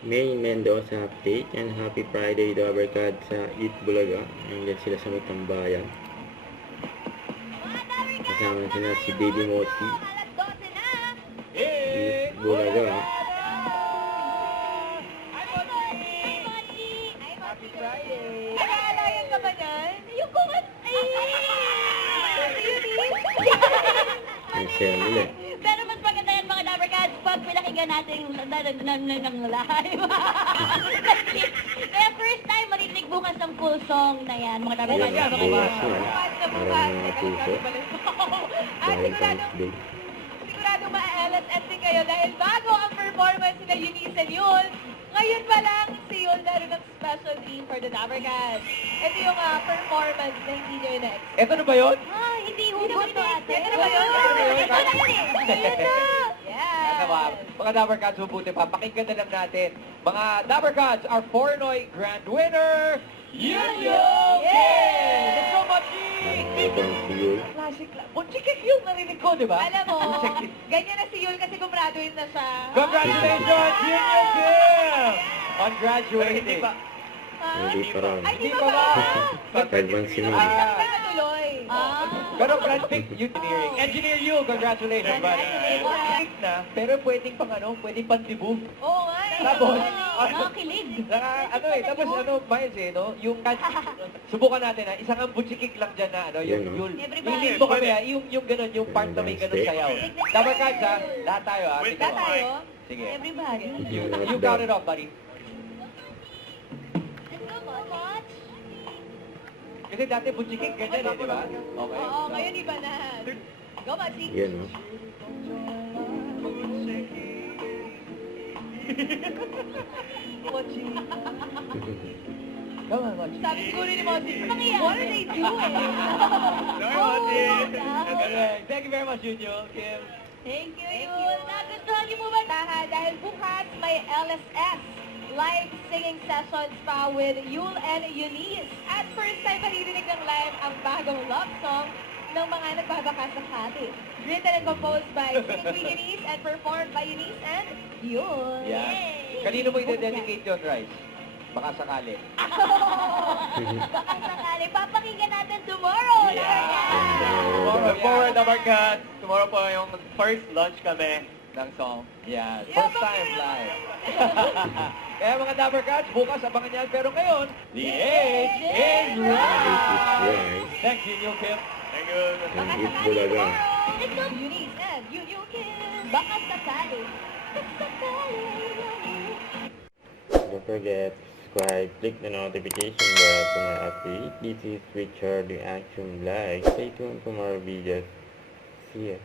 May Mendoza update and happy Friday Dabarkad sa Eat Bulaga. Nandiyan sila sa may tambayan. Kasama sila si Baby Moti. Eat Bulaga. Happy Friday! Nag-aalayan ka ba niyan? Yung kumat... Ang share nila. Pero mas maganda yan mga Dabarkads pag pinakinggan natin ng live. Kaya first time marinig bukas ang full song na yan mga Dabarkads. Yan, bukas yun. Maraming mga puso. Valentine's Day. Sigurado ma-LSS din kayo dahil bago ang performance nila Eunice and Yul, ngayon pa lang si Yul meron ng special theme for the Dabarkads. Ito yung performance na hindi nyo in-expect. Ito na ba yun? Hindi hugot to ate. Ito na ba yun? Ito na yun? Ito na yun eh. Ayun na. Yes. Mga Dabarkads, mabuti pa. Pakinggan na lang natin. Mga Dabarkads, our Fornoy Grand Winner, Yun Yung Kim! Let's go, Mochi! Ito ang si Yul. Classic lang. Mochi Kim yung narinig ko, di ba? Alam mo, ganyan na si Yul kasi gumraduate na siya. Congratulations, Yun Yung Kim! On graduating. Hindi pa rin. Ay, Hindi pa ba? Advance si Ma'am. Hindi pa tuloy. Pero grand pick, engineering. Engineer you, congratulations, buddy. Pick na, pero pwedeng pang pwedeng pang debug. Oo nga eh. Tapos, Nakakilig. Tapos Miles no, yung, subukan natin isang ang butchikik lang dyan na, yung, Yan, no? yung, Everybody. yung, kami, yung ganun, yung part na may ganun sayaw. Dabarkads ha, lahat tayo ha. Lahat Tingnan mo. tayo? Sige. Everybody. You count it off, buddy. Let's go, Moch. Kasi dati butchikik, ganyan di ba? Okay. Oo, ngayon iba na. Go, Mochi. Yan, no? Mochi. Come on, Mochi. Sabi siguro ni Mochi, what are they doing? Mochi. Oh, Okay. Thank you very much, Junyo. Kim. Thank you, Yul. Nagustuhan niyo mo ba? Dahil bukas may LSS live singing sessions pa with Yul and Eunice. At first time maririnig ng live ang bagong love song ng mga nagbabaka sa Cavite. Written and composed by Singing Queen Eunice and performed by Eunice and Yul. Yeah. Kanino mo i-dedicate yun, Rice? Baka sakali. Baka sakali. Papakinggan natin tomorrow. Tomorrow, forward Dabarkads. Tomorrow po yung first launch kami ng song. Yeah, first time live. Kaya mga Dabarkads, bukas abangan yan. Pero ngayon, the age is right. Thanks, Junyo Kim. Thank you. Ang Eat Bulaga. Let's go, Eunice and Yul Kim. Baka sakali. Don't forget to subscribe, click the notification bell for more updates. This is Richard Reaction Live. Stay tuned for more videos. See ya.